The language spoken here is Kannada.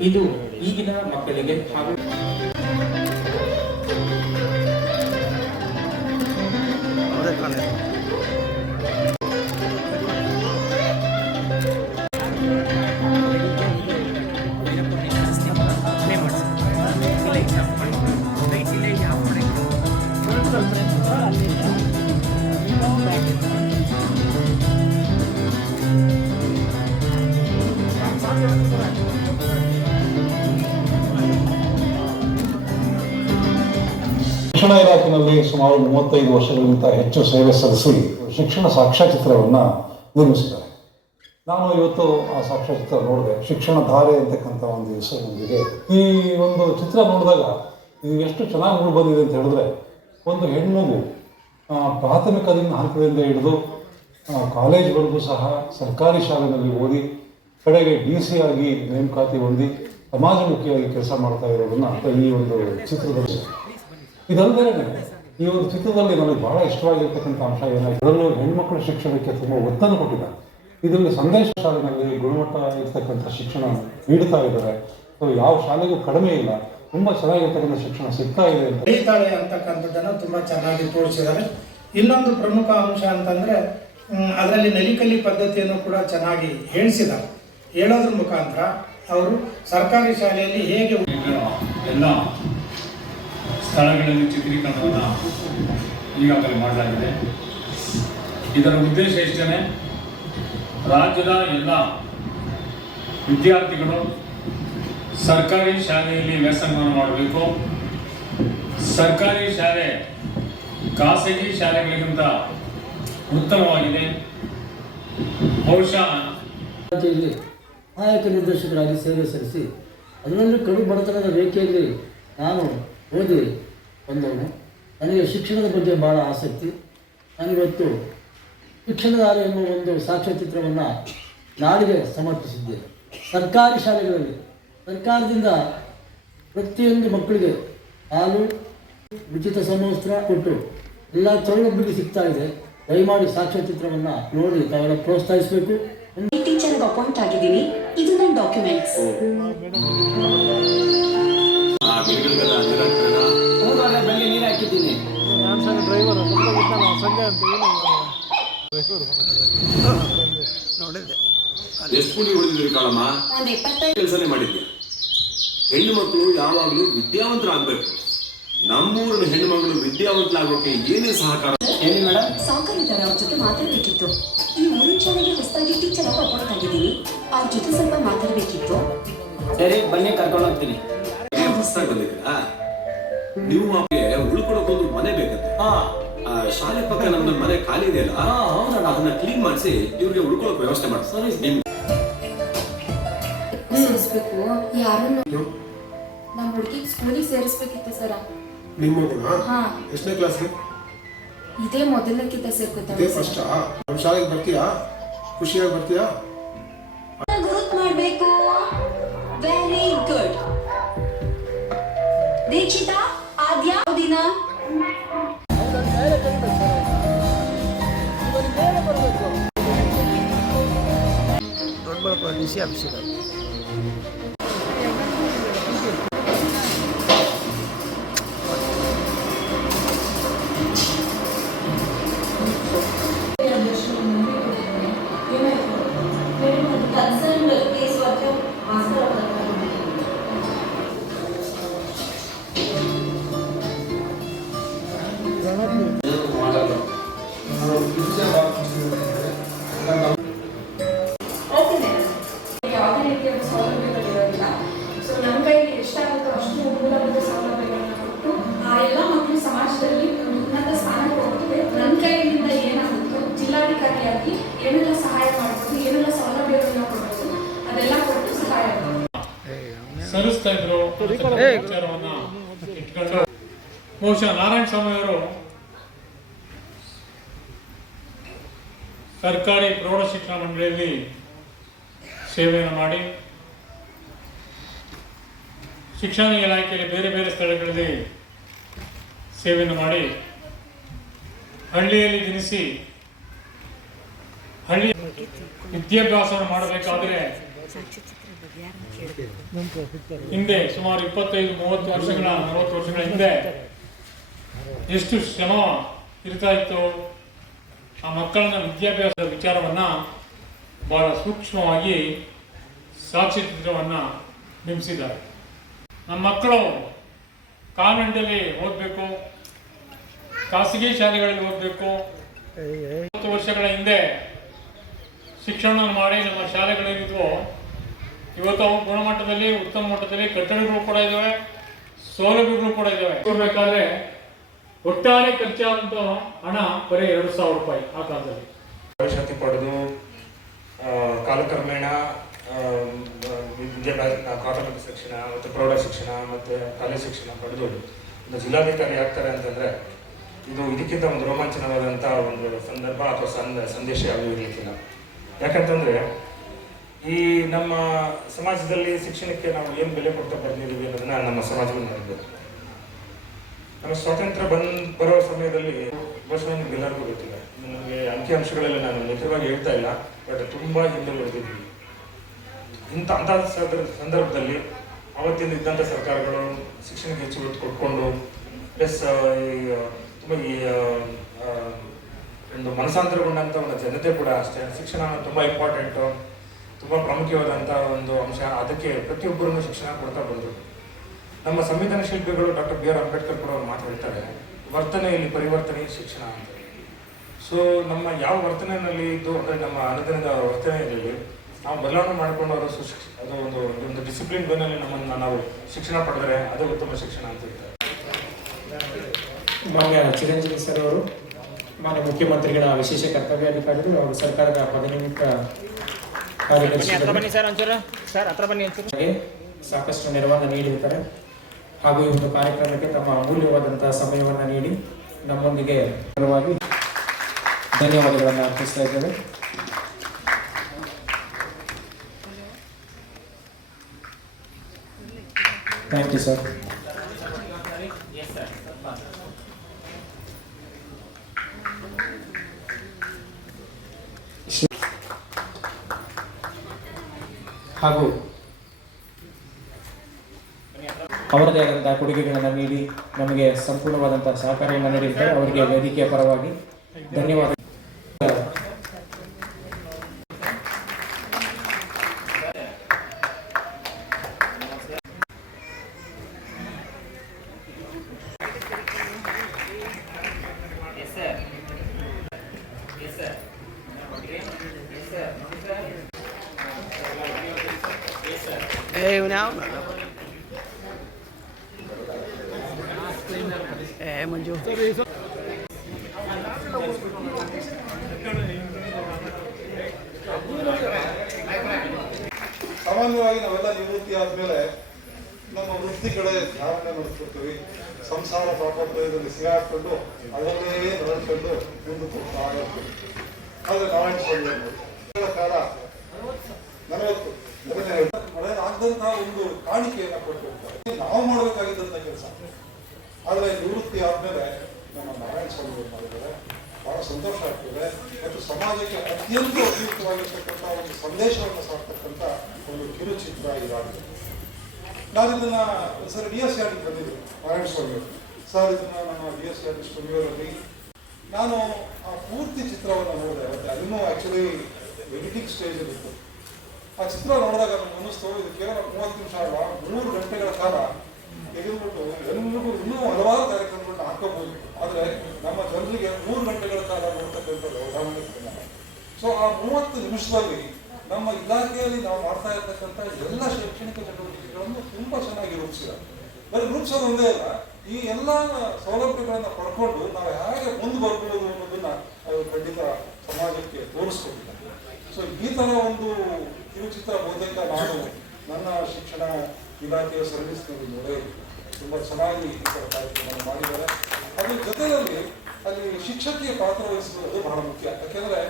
ಇದು ಈಗಿನ ಮಕ್ಕಳಿಗೆ ಹಾಗೂ ಶಿಕ್ಷಣ ಇಲಾಖೆಯಲ್ಲಿ ಸುಮಾರು ಮೂವತ್ತೈದು ವರ್ಷಗಳಿಗಿಂತ ಹೆಚ್ಚು ಸೇವೆ ಸಲ್ಲಿಸಿ ಶಿಕ್ಷಣ ಸಾಕ್ಷ್ಯಚಿತ್ರವನ್ನು ನಿರ್ಮಿಸಿದ್ದಾರೆ. ನಾನು ಇವತ್ತು ಆ ಸಾಕ್ಷ್ಯಚಿತ್ರ ನೋಡಿದೆ. ಶಿಕ್ಷಣ ಧಾರೆ ಅಂತಕ್ಕಂಥ ಒಂದು ಹೆಸರಿನೊಂದಿಗೆ. ಈ ಒಂದು ಚಿತ್ರ ನೋಡಿದಾಗ ಇದು ಎಷ್ಟು ಚೆನ್ನಾಗಿ ಬಂದಿದೆ ಅಂತ ಹೇಳಿದ್ರೆ, ಒಂದು ಹೆಣ್ಮಗು ಪ್ರಾಥಮಿಕದಿಂದ ಹಂತದಿಂದ ಹಿಡಿದು ಕಾಲೇಜುಗಳಿಗೂ ಸಹ ಸರ್ಕಾರಿ ಶಾಲೆಯಲ್ಲಿ ಓದಿ, ಕಡೆಗೆ ಡಿ ಸಿ ಆಗಿ ನೇಮಕಾತಿ ಹೊಂದಿ, ಸಮಾಜಮುಖಿಯಾಗಿ ಕೆಲಸ ಮಾಡ್ತಾ ಇರೋದನ್ನು ಈ ಒಂದು ಚಿತ್ರದಲ್ಲಿ ಇದಲ್ಲದೆ ಈ ಒಂದು ಚಿತ್ರದಲ್ಲಿ ನನಗೆ ಬಹಳ ಇಷ್ಟವಾಗಿರ್ತಕ್ಕಂಥ ಅಂಶ ಏನಾಗಿದೆ ಅದರಲ್ಲೂ ಹೆಣ್ಮಕ್ಳ ಶಿಕ್ಷಣಕ್ಕೆ ತುಂಬ ಒತ್ತನ್ನು ಕೊಟ್ಟಿದ್ದಾರೆ. ಇದರಲ್ಲಿ ಸಂದೇಶ ಶಾಲೆಯಲ್ಲಿ ಗುಣಮಟ್ಟ ಇರ್ತಕ್ಕಂಥ ಶಿಕ್ಷಣ ನೀಡ್ತಾ ಇದ್ದಾರೆ. ಸೊ ಯಾವ ಶಾಲೆಗೂ ಕಡಿಮೆ ಇಲ್ಲ. ತುಂಬ ಚೆನ್ನಾಗಿರ್ತಕ್ಕಂಥ ಶಿಕ್ಷಣ ಸಿಗ್ತಾ ಇದೆ ಅಂತ. ಬೆಳೀತಾಳೆ ಅಂತಕ್ಕಂಥದ್ದನ್ನು ತುಂಬ ಚೆನ್ನಾಗಿ ತೋರಿಸಿದ್ದಾರೆ. ಇನ್ನೊಂದು ಪ್ರಮುಖ ಅಂಶ ಅಂತಂದರೆ ಅದರಲ್ಲಿ ನಲಿಕಲಿ ಪದ್ಧತಿಯನ್ನು ಕೂಡ ಚೆನ್ನಾಗಿ ಹೇಳಿಸಿದ್ದಾರೆ. ಹೇಳೋದ್ರ ಮುಖಾಂತರ ಅವರು ಸರ್ಕಾರಿ ಶಾಲೆಯಲ್ಲಿ ಹೇಗೆ ಎಲ್ಲ ಸ್ಥಳಗಳಲ್ಲಿ ಚಿತ್ರೀಕರಣವನ್ನು ಈಗಾಗಲೇ ಮಾಡಲಾಗಿದೆ. ಇದರ ಉದ್ದೇಶ ಎಷ್ಟೇ ರಾಜ್ಯದ ಎಲ್ಲ ವಿದ್ಯಾರ್ಥಿಗಳು ಸರ್ಕಾರಿ ಶಾಲೆಯಲ್ಲಿ ವ್ಯಾಸಂಗವನ್ನು ಮಾಡಬೇಕು. ಸರ್ಕಾರಿ ಶಾಲೆ ಖಾಸಗಿ ಶಾಲೆಗಳಿಗಿಂತ ಉತ್ತಮವಾಗಿದೆ. ಬಹುಶಃ ಸಹಾಯಕ ನಿರ್ದೇಶಕರಾಗಿ ಸೇವೆ ಸಲ್ಲಿಸಿ, ಅದರಲ್ಲೂ ಕಡು ಬಡತನದ ರೇಖೆಯಲ್ಲಿ ನಾನು ಓದಿ ಬಂದವನು. ನನಗೆ ಶಿಕ್ಷಣದ ಬಗ್ಗೆ ಭಾಳ ಆಸಕ್ತಿ. ನಾನಿವತ್ತು ಶಿಕ್ಷಣದಾರ ಎಂಬ ಒಂದು ಸಾಕ್ಷ್ಯಚಿತ್ರವನ್ನು ನಾಡಿಗೆ ಸಮರ್ಪಿಸಿದ್ದೇನೆ. ಸರ್ಕಾರಿ ಶಾಲೆಗಳಲ್ಲಿ ಸರ್ಕಾರದಿಂದ ಪ್ರತಿಯೊಂದು ಮಕ್ಕಳಿಗೆ ಹಾಲು ಉಚಿತ ಸಮವಸ್ತ್ರ ಕೊಟ್ಟು ಎಲ್ಲ ಸೌಲಭ್ಯಗಳು ಸಿಗ್ತಾ ಇದೆ. ದಯಮಾಡಿ ಸಾಕ್ಷ್ಯಚಿತ್ರವನ್ನು ನೋಡಿ ತಾವೆಲ್ಲ ಪ್ರೋತ್ಸಾಹಿಸಬೇಕು. ಟೀಚರ್ಗೆ ಅಪಾಯಿಂಟ್ ಆಗಿದ್ದೀನಿ. ಇದು ನನ್ನ ಡಾಕ್ಯುಮೆಂಟ್ಸ್. ಎಷ್ಟು ಕುಡಿ ಹೊಡೆದಿದ್ರಿ ಕಾಳಮ್ಮ? ಕೆಲಸನೇ ಮಾಡಿದ್ಯಾ ಹೆಣ್ಣು ಮಕ್ಕಳು ಯಾವಾಗಲೂ ವಿದ್ಯಾವಂತರಾಗಬೇಕು. ನಮ್ಮೂರಿನ ಹೆಣ್ಣು ಮಗಳು ವಿದ್ಯಾವಂತರಾಗೋಕೆ ಏನೇ ಸಹಕಾರ ಹೇಳಿ ಮೇಡಮ್ ಸಾಕರ್ ಇದ್ದಾರೆ ಅವ್ರ ಜೊತೆ ಮಾತಾಡಬೇಕಿತ್ತು. ಈ ಮೂರು ಶಾಲೆಗೆ ಹೊಸದಾಗಿ ಟೀಚರ್ ಅಪಾಯಿಂಟ್ ಆಗಿದ್ದೀನಿ ಅವ್ರ ಜೊತೆ ಸ್ವಲ್ಪ ಮಾತಾಡಬೇಕಿತ್ತು. ಸರಿ ಬನ್ನಿ ಕರ್ಕೊಂಡು ಹೋಗ್ತೀನಿ. ಹೊಸದಾಗಿ ಬಂದಿದ್ದೀರಾ? ನೀವು ಮಕ್ಕಳಿಗೆ ಉಳ್ಕೊಳಕ್ಕೊಂದು ಮನೆ ಬೇಕಂತೆ. ಹಾ. ಆ ಶಾಲೆ ಪಕ್ಕ ನಮ್ಮ ಮನೆ ಖಾಲಿ ಇದೆಯಲ್ಲ ಹಾ ಹೌದಣ್ಣ. ಅದನ್ನ ಕ್ಲೀನ್ ಮಾಡಿಸಿ ಇವ್ರಿಗೆ ಉಳ್ಕೊಳಕ್ ವ್ಯವಸ್ಥೆ ಮಾಡಿ. ಸರಿ. ನಿಮ್ ಸೇರಿಸ್ಬೇಕು. ಯಾರನ್ನು? ನಮ್ಮ ಹುಡುಗಿಗೆ ಸ್ಕೂಲಿಗೆ ಸೇರಿಸ್ಬೇಕಿತ್ತು ಸರ. ನಿಮ್ಮ ಮಗುನ? ಹಾ. ಎಷ್ಟನೇ ಕ್ಲಾಸ್ಗೆ ಇದೇ ಮೊದಲಕ್ಕಿಂತ ಇದೇ ಸೇರ್ಕೊತಾಳೆ ಫಸ್ಟಾ ನಮ್ಮ ಶಾಲೆಗೆ ಬರ್ತೀಯಾ? ಖುಷಿಯಾಗಿ ಬರ್ತೀಯಾ? ಗುರುತ್ ಮಾಡಬೇಕು. ವೆರಿ ಗುಡ್ ದೀಕ್ಷಿತಾ ಆದ್ಯ ಯಾವ ದಿನ? ದೊಡ್ಡಬಳ್ಳಾಪುರ ಡಿ ಸಿ ಆಫೀಸ್ ಇದೆ ಏನೆಲ್ಲ ಸಹಾಯ ಮಾಡ್ಬೋದು ಏನೆಲ್ಲ ಸೌಲಭ್ಯಗಳನ್ನ ಕೊಡ್ಬೋದು ಅದೆಲ್ಲ ಕೊಟ್ಟು ಸಹಾಯ ಸಲ್ಲಿಸ್ತಾ ಇದ್ರು ವಿಚಾರವನ್ನ ಇಟ್ಕೊಂಡು. ಬಹುಶಃ ನಾರಾಯಣ ಸ್ವಾಮಿ ಅವರು ಸರ್ಕಾರಿ ಪ್ರೌಢ ಶಿಕ್ಷಣ ಮಂಡಳಿಯಲ್ಲಿ ಸೇವೆಯನ್ನು ಮಾಡಿ ಶಿಕ್ಷಣ ಇಲಾಖೆಯಲ್ಲಿ ಬೇರೆ ಬೇರೆ ಸ್ಥಳಗಳಲ್ಲಿ ಸೇವೆಯನ್ನು ಮಾಡಿ ಹಳ್ಳಿಯಲ್ಲಿ ಜನಿಸಿ ಹಳ್ಳಿ ವಿದ್ಯಾಭ್ಯಾಸವನ್ನು ಮಾಡಬೇಕಾದ್ರೆ ಹಿಂದೆ ಸುಮಾರು ಇಪ್ಪತ್ತೈದು, ಮೂವತ್ತು ವರ್ಷಗಳ, ನಲವತ್ತು ವರ್ಷಗಳ ಹಿಂದೆ ಎಷ್ಟು ಶ್ರಮ ಇರ್ತಾ ಇತ್ತು, ಆ ಮಕ್ಕಳನ್ನ ವಿದ್ಯಾಭ್ಯಾಸದ ವಿಚಾರವನ್ನ ಬಹಳ ಸೂಕ್ಷ್ಮವಾಗಿ ಸಾಕ್ಷ್ಯಚಿತ್ರವನ್ನ ಬಿಂಬಿಸಿದ್ದಾರೆ. ನಮ್ಮ ಮಕ್ಕಳು ಕಾನ್ವೆಂಟಲ್ಲಿ ಓದಬೇಕು, ಖಾಸಗಿ ಶಾಲೆಗಳಲ್ಲಿ ಓದಬೇಕು. ಮೂವತ್ತು ವರ್ಷಗಳ ಹಿಂದೆ ಶಿಕ್ಷಣ ಮಾಡಿ ನಮ್ಮ ಶಾಲೆಗಳೇನಿದ್ವು ಇವತ್ತು ಅವು ಗುಣಮಟ್ಟದಲ್ಲಿ, ಉತ್ತಮ ಮಟ್ಟದಲ್ಲಿ ಕಟ್ಟಡಗಳು ಕೂಡ ಇದ್ದಾವೆ ಸೌಲಭ್ಯಗಳು ಕೂಡ ಇದ್ದಾವೆ ಕೊಡಬೇಕಾದ್ರೆ ಒಟ್ಟಾರೆ ಖರ್ಚಾದಂತ ಹಣ ಬರೀ ಎರಡು ಸಾವಿರ ರೂಪಾಯಿ ಆ ಕಾಲದಲ್ಲಿ. ಪ್ರವೇಶಾತಿ ಪಡೆದು ಕಾಲಕ್ರಮೇಣ ಪ್ರಾಥಮಿಕ ಶಿಕ್ಷಣ ಮತ್ತು ಪ್ರೌಢ ಶಿಕ್ಷಣ ಮತ್ತು ಕಾಲೇಜ್ ಶಿಕ್ಷಣ ಪಡೆದು ಒಂದು ಜಿಲ್ಲಾಧಿಕಾರಿ ಆಗ್ತಾರೆ ಅಂತಂದ್ರೆ ಇದು ಇದಕ್ಕಿಂತ ಒಂದು ರೋಮಾಂಚನವಾದಂಥ ಒಂದು ಸಂದರ್ಭ ಅಥವಾ ಸಂದ, ಸಂದೇಶ ಯಾವುದೂ ಇರಲಿಕ್ಕಿಲ್ಲ. ಯಾಕಂತಂದ್ರೆ ಈ ನಮ್ಮ ಸಮಾಜದಲ್ಲಿ ಶಿಕ್ಷಣಕ್ಕೆ ನಾವು ಏನು ಬೆಲೆ ಕೊಡ್ತಾ ಬಂದಿದ್ದೀವಿ ಅನ್ನೋದನ್ನ ನಮ್ಮ ಸಮಾಜವನ್ನು ನೋಡಿದ್ದೇವೆ ನಮ್ಮ ಸ್ವಾತಂತ್ರ್ಯ ಬಂದು ಬರೋ ಸಮಯದಲ್ಲಿ ಭಾಷೆ ನಿಮ್ಗೆ ಎಲ್ಲರಿಗೂ ಗೊತ್ತಿಲ್ಲ. ನಮಗೆ ಅಂಕಿಅಂಶಗಳಲ್ಲಿ ನಾನು ನಿಖರವಾಗಿ ಹೇಳ್ತಾ ಇಲ್ಲ, ಬಟ್ ತುಂಬಾ ಹಿಂದೆ ಉಳಿದಿದ್ವಿ ಇಂಥ ಅಂಥ ಸಂದರ್ಭ- ಸಂದರ್ಭದಲ್ಲಿ ಅವತ್ತಿಂದ ಇದ್ದಂಥ ಸರ್ಕಾರಗಳು ಶಿಕ್ಷಣಕ್ಕೆ ಹೆಚ್ಚು ಒತ್ತು ಕೊಟ್ಕೊಂಡು, ಪ್ಲಸ್ ಈ ತುಂಬ ಈ ಒಂದು ಮನಸಾಂತರಗೊಂಡಂಥ ಒಂದು ಜನತೆ ಕೂಡ ಅಷ್ಟೇ. ಶಿಕ್ಷಣ ತುಂಬ ಇಂಪಾರ್ಟೆಂಟು ತುಂಬ ಪ್ರಾಮುಖ್ಯವಾದಂಥ ಒಂದು ಅಂಶ. ಅದಕ್ಕೆ ಪ್ರತಿಯೊಬ್ಬರನ್ನು ಶಿಕ್ಷಣ ಕೊಡ್ತಾ ಬಂದರು. ನಮ್ಮ ಸಂವಿಧಾನ ಶಿಲ್ಪಿಗಳು ಡಾಕ್ಟರ್ ಬಿ ಆರ್ ಅಂಬೇಡ್ಕರ್ ಕೂಡ ಅವ್ರು ಮಾತು ಹೇಳ್ತಾರೆ, ವರ್ತನೆಯಲ್ಲಿ ಪರಿವರ್ತನೆ ಶಿಕ್ಷಣ ಅಂತ. ಸೊ ನಮ್ಮ ಯಾವ ವರ್ತನೆಯಲ್ಲಿ ಇದ್ದು, ಅಂದರೆ ನಮ್ಮ ಅನುದಿನದ ವರ್ತನೆಯಲ್ಲಿ ನಾವು ಬದಲಾವಣೆ ಮಾಡಿಕೊಂಡು ಅದು ಸುಶಿಕ್ಷ, ಅದು ಒಂದು ಒಂದು ಡಿಸಿಪ್ಲಿನ್ ವೇನಲ್ಲಿ ನಮ್ಮನ್ನು ನಾವು ಶಿಕ್ಷಣ ಪಡೆದರೆ ಅದು ಉತ್ತಮ ಶಿಕ್ಷಣ ಅಂತ ಹೇಳ್ತಾರೆ. ಮಾನ್ಯ ಚಿರಂಜೀವಿ ಸರ್ ಅವರು. ಮಾನ್ಯ ಮುಖ್ಯಮಂತ್ರಿಗಳ ವಿಶೇಷ ಕರ್ತವ್ಯಾಧಿಕಾರಿಗಳು ಹಾಗೂ ಸರ್ಕಾರದ ಪದನಿಮಿತ್ತ ಕಾರ್ಯದರ್ಶಿ ಸಾಕಷ್ಟು ನೆರವನ್ನು ನೀಡಿರ್ತಾರೆ ಹಾಗೂ ಈ ಒಂದು ಕಾರ್ಯಕ್ರಮಕ್ಕೆ ತಮ್ಮ ಅಮೂಲ್ಯವಾದಂತಹ ಸಮಯವನ್ನು ನೀಡಿ ನಮ್ಮೊಂದಿಗೆ ಪರವಾಗಿ ಧನ್ಯವಾದಗಳನ್ನು ಅರ್ಪಿಸ್ತಾ ಇದ್ದೇವೆ. ಥ್ಯಾಂಕ್ ಯು ಸರ್ ಹಾಗೂ ಅವರದೇ ಆದಂತಹ ಕೊಡುಗೆಗಳನ್ನು ನೀಡಿ ನಮಗೆ ಸಂಪೂರ್ಣವಾದಂತಹ ಸಹಕಾರವನ್ನು ನೀಡಿದ್ದಾರೆ ಅವರಿಗೆ ವೇದಿಕೆಯ ಪರವಾಗಿ ಧನ್ಯವಾದ. ಏ ಯಾವ ಏ ಮಂಜು ಸಾಮಾನ್ಯವಾಗಿ ನಾವೆಲ್ಲ ನಿವೃತ್ತಿ ಆದಮೇಲೆ ನಮ್ಮ ವೃತ್ತಿ ಕಡೆ ಧಾರಣೆ ನಡೆಸ್ಕೊಡ್ತೀವಿ. ಸಂಸಾರ ತಾಪತ್ರಯದಲ್ಲಿ ಸಿಗಾಕೊಂಡು ಅದರಲ್ಲೇ ನಡ್ಕೊಂಡು ಮುಂದಕ್ಕೆ ಹೋಗ್ತಾ ಇರ್ತೀವಿ. ಆದ್ರೆ ನಾರಾಯಣ ಸ್ವಾಮಿ ಕಾಲ ನಲವತ್ತು ಆಗದಂತಹ ಒಂದು ಕಾಣಿಕೆಯನ್ನ ಕೊಟ್ಟು ಹೋಗ್ತಾರೆ ನಾವು ಮಾಡಬೇಕಾಗಿದ್ದಂತ ಕೆಲಸ ಆದ್ರೆ ನಿವೃತ್ತಿ ಆದ್ಮೇಲೆ ನಮ್ಮ ನಾರಾಯಣ ಸ್ವಾಮಿ ಅವರು ಮಾಡಿದ್ದಾರೆ ಬಹಳ ಸಂತೋಷ ಆಗ್ತದೆ ಮತ್ತು ಸಮಾಜಕ್ಕೆ ಅತ್ಯಂತ ಉಪಯುಕ್ತವಾಗಿರ್ತಕ್ಕಂಥ ಒಂದು ಸಂದೇಶವನ್ನು ಸಾರ್ತಕ್ಕಂಥ ಒಂದು ಕಿರುಚಿತ್ರ ಇದಾಗಿದೆ ನಾನು ಇದನ್ನ ಸರ್ ಡಿ ಎಸ್ ಆರ್ಟಿಗೆ ಬಂದಿದ್ದೆ ನಾರಾಯಣ ಸ್ವಾಮಿ ಸರ್ ಇದನ್ನ ನಾನು ಡಿ ಎಸ್ ಆರ್ಟಿ ಸ್ಟುಡಿಯೋದಲ್ಲಿ ನಾನು ಆ ಪೂರ್ತಿ ಚಿತ್ರವನ್ನು ನೋಡಿದೆ ಮತ್ತೆ ಅದನ್ನು ಆ್ಯಕ್ಚುಲಿ ಎಡಿಟಿಂಗ್ ಸ್ಟೇಜಲ್ಲಿ ಇತ್ತು ಆ ಚಿತ್ರ ನೋಡಿದಾಗ ನನಗೆ ಅನ್ನಿಸ್ತು ಇದು ಕೇವಲ ಮೂವತ್ತು ನಿಮಿಷ ಅಲ್ಲ ಮೂರು ಗಂಟೆಗಳ ಕಾಲ ತೆಗೆದುಬಿಟ್ಟು ಎಲ್ರಿಗೂ ಇನ್ನೂ ಹಲವಾರು ಕಾರ್ಯಕ್ರಮಗಳನ್ನ ಹಾಕಬಹುದು ಆದರೆ ನಮ್ಮ ಜನರಿಗೆ ಮೂರು ಗಂಟೆಗಳ ಕಾಲ ನೋಡ್ತಕ್ಕಂಥದ್ದು ಉದಾಹರಣೆ ಸೊ ಆ ಮೂವತ್ತು ನಿಮಿಷದಲ್ಲಿ ನಮ್ಮ ಇಲಾಖೆಯಲ್ಲಿ ನಾವು ಮಾಡ್ತಾ ಇರ್ತಕ್ಕಂಥ ಎಲ್ಲ ಶೈಕ್ಷಣಿಕ ಚಟುವಟಿಕೆಗಳನ್ನು ತುಂಬಾ ಚೆನ್ನಾಗಿ ರೂಪಿಸಿದ್ದಾರೆ ಬರೀ ರೂಪಿಸೋದು ಒಂದೇ ಅಲ್ಲ, ಈ ಎಲ್ಲ ಸೌಲಭ್ಯಗಳನ್ನು ಪಡ್ಕೊಂಡು ನಾವು ಹೇಗೆ ಮುಂದೆ ಬರ್ಕೊಳ್ಳೋದು ಅನ್ನೋದನ್ನ ಅವರು ಖಂಡಿತ ಸಮಾಜಕ್ಕೆ ತೋರಿಸ್ಕೊಟ್ಟಿದ್ದಾರೆ ಸೊ ಈ ತರ ಒಂದು ಕಿರುಚಿತ್ರ ಬಹುತೇಕ ನಾನು ನನ್ನ ಶಿಕ್ಷಣ ಇಲಾಖೆಯ ಸರ್ವಿಸ್ನಲ್ಲಿ ನೋಡೇ. ತುಂಬಾ ಚೆನ್ನಾಗಿ ಈ ಥರ ಕಾರ್ಯಕ್ರಮ ಮಾಡಿದ್ದಾರೆ. ಅದ್ರ ಜೊತೆಯಲ್ಲಿ ಅಲ್ಲಿ ಶಿಕ್ಷಕಿಯ ಪಾತ್ರ ವಹಿಸುವುದು ಬಹಳ ಮುಖ್ಯ. ಯಾಕೆಂದ್ರೆ